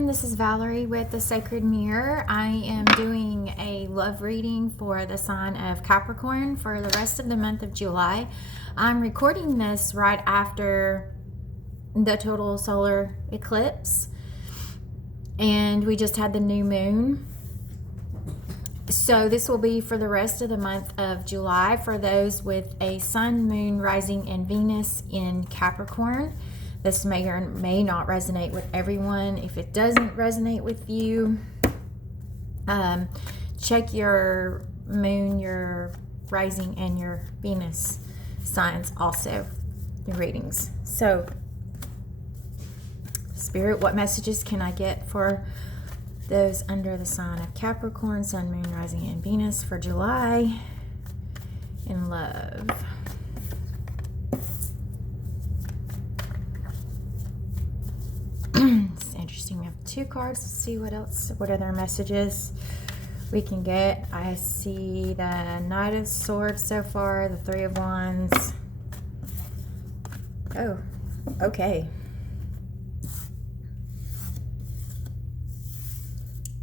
everyone, this is Valerie with the Sacred Mirror. I am doing a love reading for the sign of Capricorn for the rest of the month of July. I'm recording this right after the total solar eclipse, and we just had the new moon. So this will be for the rest of the month of July for those with a sun, moon, rising, and Venus in Capricorn. This may or may not resonate with everyone. If it doesn't resonate with you, check your moon, your rising, and your Venus signs also, the readings. So, Spirit, what messages can I get for those under the sign of Capricorn, sun, moon, rising, and Venus for July in love? It's interesting. We have two cards. Let's see what else, what other messages we can get. I see the Knight of Swords so far, the Three of Wands. Oh, okay.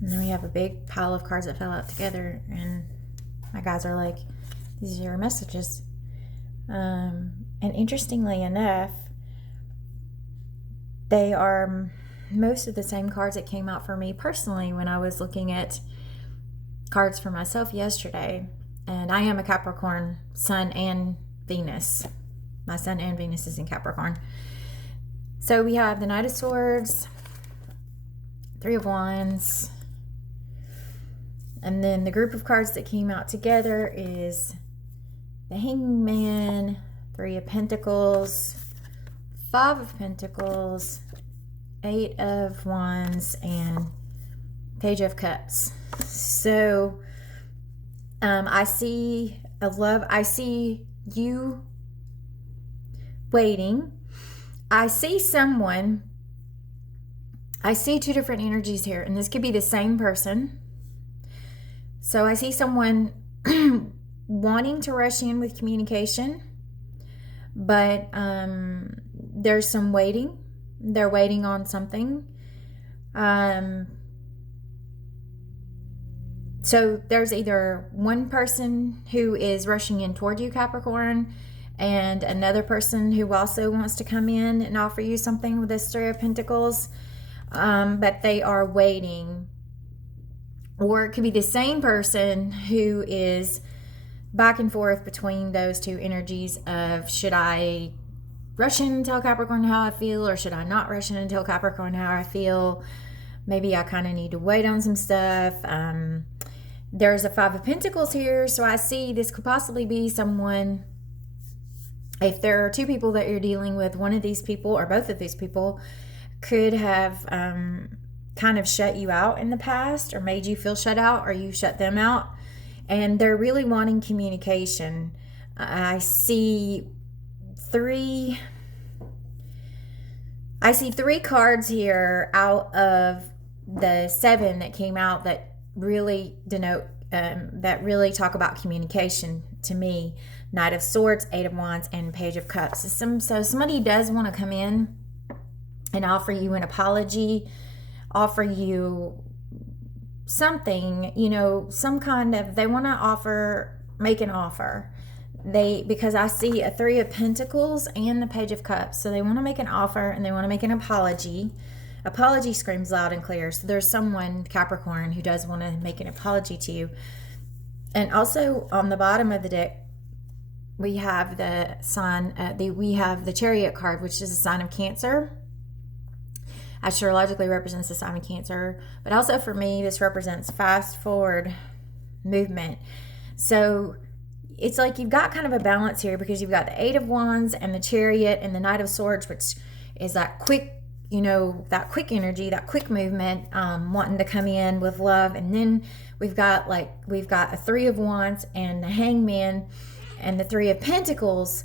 And then we have a big pile of cards that fell out together, and my guys are like, these are your messages. And interestingly enough, they are most of the same cards that came out for me personally when I was looking at cards for myself yesterday. And I am a Capricorn sun and Venus. My sun and Venus is in Capricorn. So we have the Knight of Swords, Three of Wands, and then the group of cards that came out together is the Hangman, Three of Pentacles, Five of Pentacles, Eight of Wands, and Page of Cups. So I see a love. I see you waiting. I see someone. I see two different energies here, and this could be the same person. So I see someone wanting to rush in with communication, but there's some waiting. They're waiting on something. So there's either one person who is rushing in toward you, Capricorn, and another person who also wants to come in and offer you something with this Three of Pentacles, but they are waiting. Or it could be the same person who is back and forth between those two energies of, should I rush in and tell Capricorn how I feel, or should I not rush in and tell Capricorn how I feel? Maybe I kind of need to wait on some stuff. There's a Five of Pentacles here, so I see this could possibly be someone. If there are two people that you're dealing with, one of these people or both of these people could have kind of shut you out in the past, or made you feel shut out, or you shut them out, and they're really wanting communication. I see three cards here out of the seven that came out that really denote that really talk about communication to me. Knight of Swords, Eight of Wands, and Page of Cups. So somebody does want to come in and offer you an apology, offer you something, you know, some kind of, they want to make an offer. Because I see a Three of Pentacles and the Page of Cups. So they want to make an offer and they want to make an apology. Apology screams loud and clear. So there's someone, Capricorn, who does want to make an apology to you. And also on the bottom of the deck, we have the sign, we have the Chariot card, which is a sign of Cancer. Astrologically represents the sign of Cancer. But also for me, this represents fast forward movement. So it's like you've got kind of a balance here, because you've got the Eight of Wands and the Chariot and the Knight of Swords, which is that quick, you know, that quick energy, that quick movement, wanting to come in with love. And then we've got a Three of Wands and the Hangman and the Three of Pentacles,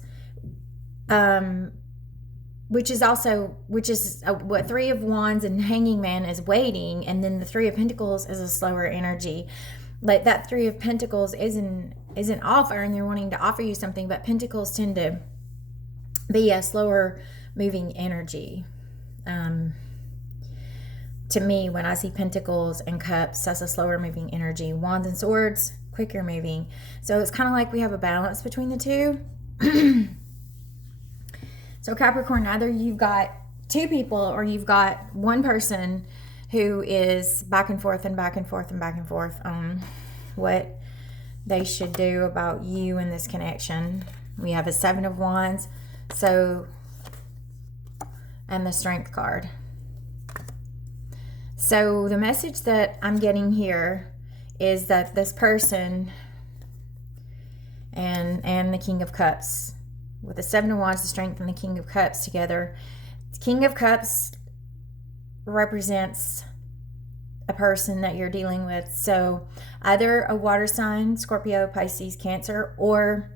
which is what Three of Wands and Hanging Man is waiting, and then the Three of Pentacles is a slower energy. Like that Three of Pentacles is an offer, and they're wanting to offer you something, but Pentacles tend to be a slower moving energy. to me, when I see Pentacles and Cups, that's a slower moving energy. Wands and Swords, quicker moving. So it's kind of like we have a balance between the two. So Capricorn, either you've got two people or you've got one person who is back and forth and back and forth and back and forth on what they should do about you in this connection. We have a Seven of Wands, so, and the Strength card. So the message that I'm getting here is that this person and the King of Cups, with the Seven of Wands, the Strength, and the King of Cups together, the King of Cups represents a person that you're dealing with. So either a water sign, Scorpio, Pisces, Cancer, or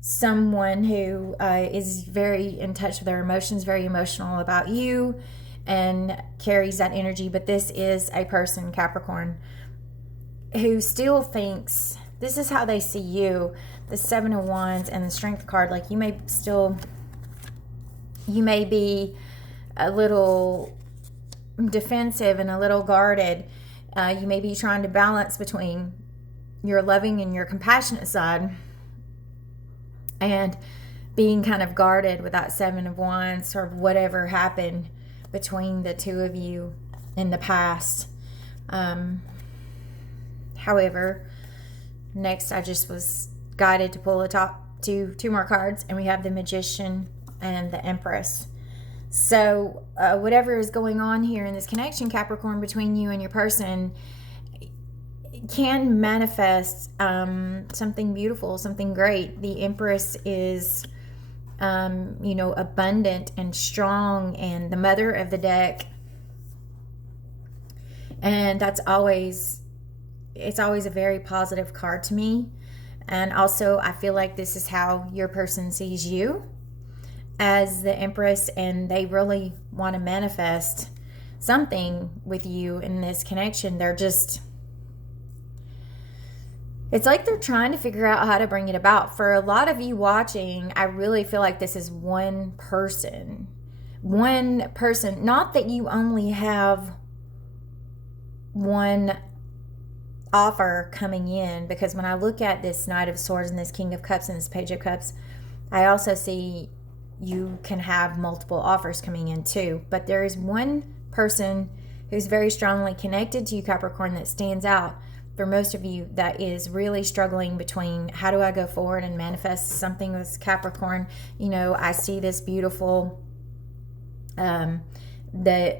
someone who is very in touch with their emotions, very emotional about you, and carries that energy. But this is a person, Capricorn, who still thinks this is how they see you. The Seven of Wands and the Strength card, like you may be a little defensive and a little guarded. You may be trying to balance between your loving and your compassionate side and being kind of guarded with that Seven of Wands, or whatever happened between the two of you in the past. However, next I just was guided to pull the top two more cards, and we have the Magician and the Empress. So whatever is going on here in this connection, Capricorn, between you and your person, can manifest something beautiful, something great. The Empress is abundant and strong, and the mother of the deck, and it's always a very positive card to me. And also I feel like this is how your person sees you, as the Empress, and they really want to manifest something with you in this connection. It's like they're trying to figure out how to bring it about. For a lot of you watching, I really feel like this is one person. Not that you only have one offer coming in, because when I look at this Knight of Swords and this King of Cups and this Page of Cups, I also see you can have multiple offers coming in too. But there is one person who's very strongly connected to you, Capricorn, that stands out for most of you, that is really struggling between, how do I go forward and manifest something with Capricorn? I see this beautiful, the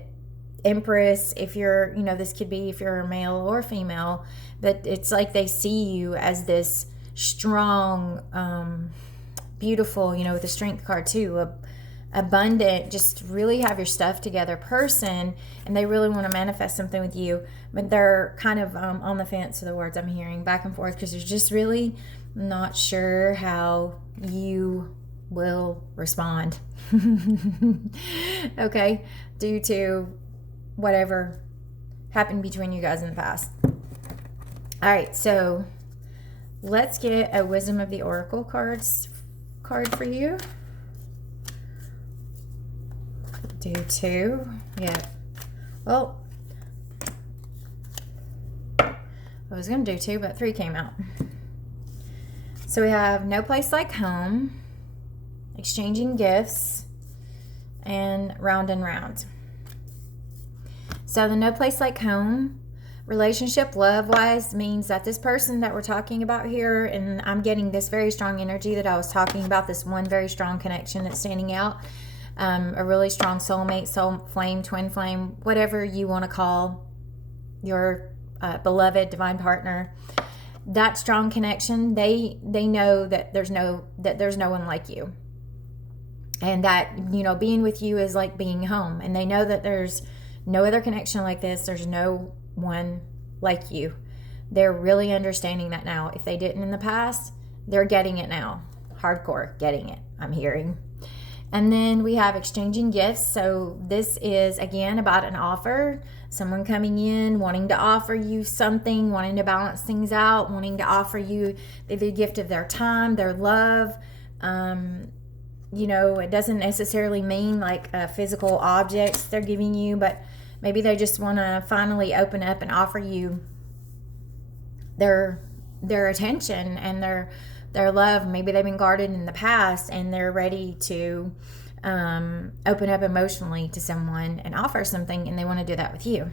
Empress, if you're, this could be if you're a male or female, but it's like they see you as this strong, beautiful, with the Strength card too, abundant, just really have your stuff together person, and they really want to manifest something with you, but they're kind of on the fence, of the words I'm hearing, back and forth, because they're just really not sure how you will respond. Okay, due to whatever happened between you guys in the past. All right, so let's get a Wisdom of the Oracle card for you. Do two. Yeah. Well, I was going to do two, but three came out. So we have No Place Like Home, Exchanging Gifts, and Round and Round. So the No Place Like Home, relationship, love-wise, means that this person that we're talking about here, and I'm getting this very strong energy that I was talking about, this one very strong connection that's standing out, a really strong soulmate, soul flame, twin flame, whatever you want to call your beloved divine partner. That strong connection, they know that there's no one like you, and that being with you is like being home, and they know that there's no other connection like this. There's no one like you. They're really understanding that now. If they didn't in the past, they're getting it now. Hardcore getting it, I'm hearing. And then we have Exchanging Gifts. So this is, again, about an offer. Someone coming in, wanting to offer you something, wanting to balance things out, wanting to offer you the gift of their time, their love. It doesn't necessarily mean like physical objects they're giving you, but Maybe they just want to finally open up and offer you their attention and their love. Maybe they've been guarded in the past and they're ready to open up emotionally to someone and offer something, and they want to do that with you.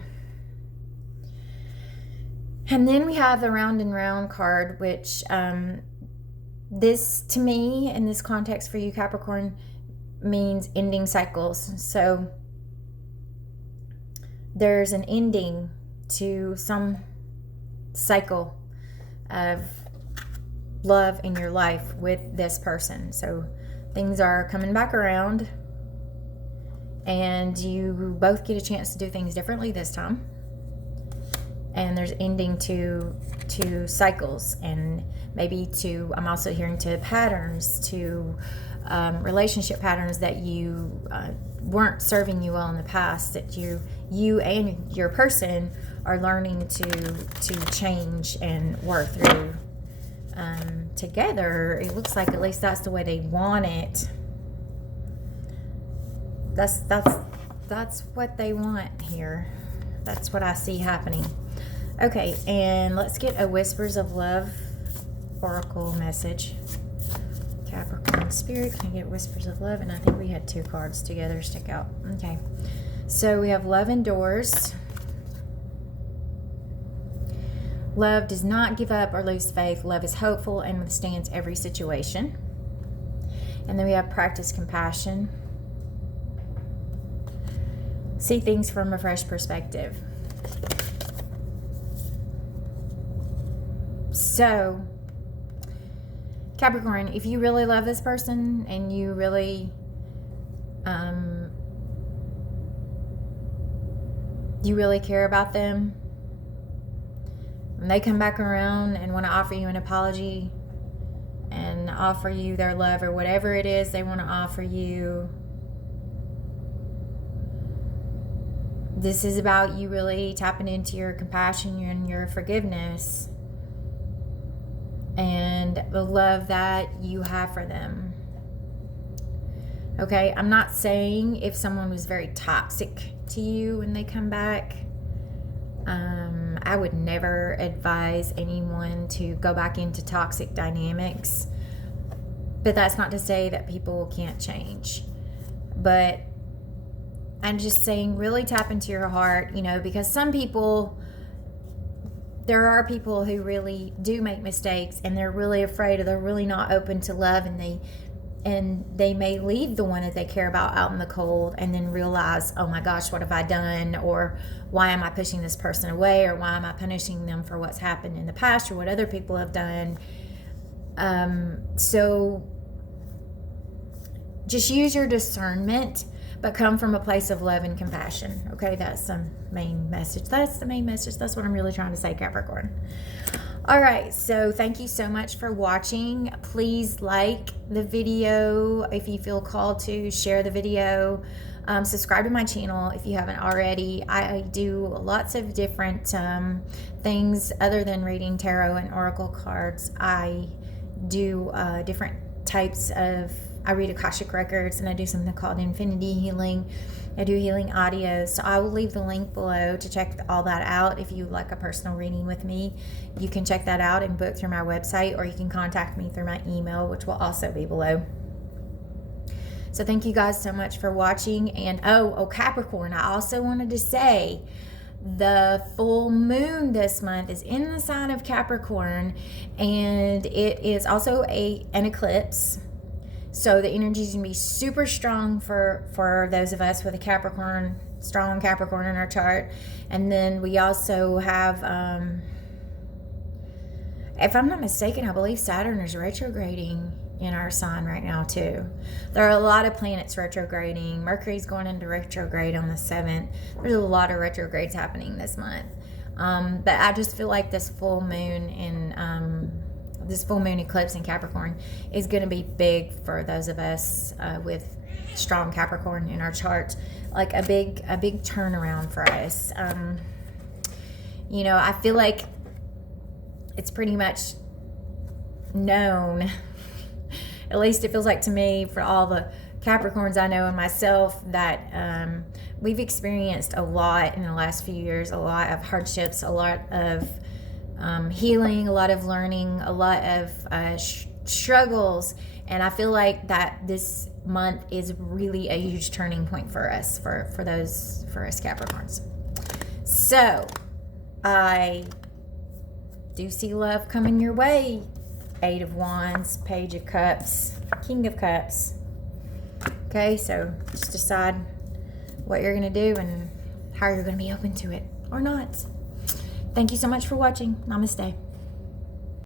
And then we have the round and round card, which this, to me, in this context for you, Capricorn, means ending cycles. So there's an ending to some cycle of love in your life with this person. So things are coming back around, and you both get a chance to do things differently this time. And there's ending to cycles, and maybe to, I'm also hearing, to patterns, to relationship patterns that you weren't serving you well in the past, that you and your person are learning to change and work through together. It looks like at least that's the way they want it. That's what they want here. That's what I see happening. Okay, and let's get a Whispers of Love oracle message. Capricorn Spirit, can I get Whispers of Love? And I think we had 2 cards together stick out. Okay, so we have Love endures. Love does not give up or lose faith. Love is hopeful and withstands every situation. And then we have Practice compassion. See things from a fresh perspective. So, Capricorn, if you really love this person and you really care about them, when they come back around and want to offer you an apology and offer you their love or whatever it is they want to offer you, this is about you really tapping into your compassion and your forgiveness and the love that you have for them. Okay, I'm not saying if someone was very toxic to you when they come back, I would never advise anyone to go back into toxic dynamics. But that's not to say that people can't change. But I'm just saying, really tap into your heart, because some people, there are people who really do make mistakes and they're really afraid, or they're really not open to love, and they may leave the one that they care about out in the cold and then realize, oh my gosh, what have I done? Or why am I pushing this person away? Or why am I punishing them for what's happened in the past or what other people have done? So just use your discernment, but come from a place of love and compassion. Okay, that's the main message. That's the main message. That's what I'm really trying to say, Capricorn. All right, so thank you so much for watching. Please like the video if you feel called to. Share the video. Subscribe to my channel if you haven't already. I do lots of different things other than reading tarot and oracle cards. I do different types of, I read Akashic records, and I do something called Divinity healing. I do healing audio. So I will leave the link below to check all that out. If you like a personal reading with me, you can check that out and book through my website, or you can contact me through my email, which will also be below. So thank you guys so much for watching. And oh Capricorn, I also wanted to say the full moon this month is in the sign of Capricorn, and it is also an eclipse. So the energy is going to be super strong for those of us with a Capricorn, strong Capricorn in our chart. And then we also have, if I'm not mistaken, I believe Saturn is retrograding in our sign right now too. There are a lot of planets retrograding. Mercury's going into retrograde on the 7th. There's a lot of retrogrades happening this month. But I just feel like this full moon this full moon eclipse in Capricorn is going to be big for those of us with strong Capricorn in our chart, like a big turnaround for us. I feel like it's pretty much known, at least it feels like to me, for all the Capricorns I know and myself, that we've experienced a lot in the last few years, a lot of hardships, a lot of healing, a lot of learning, a lot of struggles. And I feel like that this month is really a huge turning point for us, for us Capricorns. So I do see love coming your way. 8 of Wands, Page of Cups, King of Cups. Okay, so just decide what you're going to do and how you're going to be open to it or not. Thank you so much for watching. Namaste.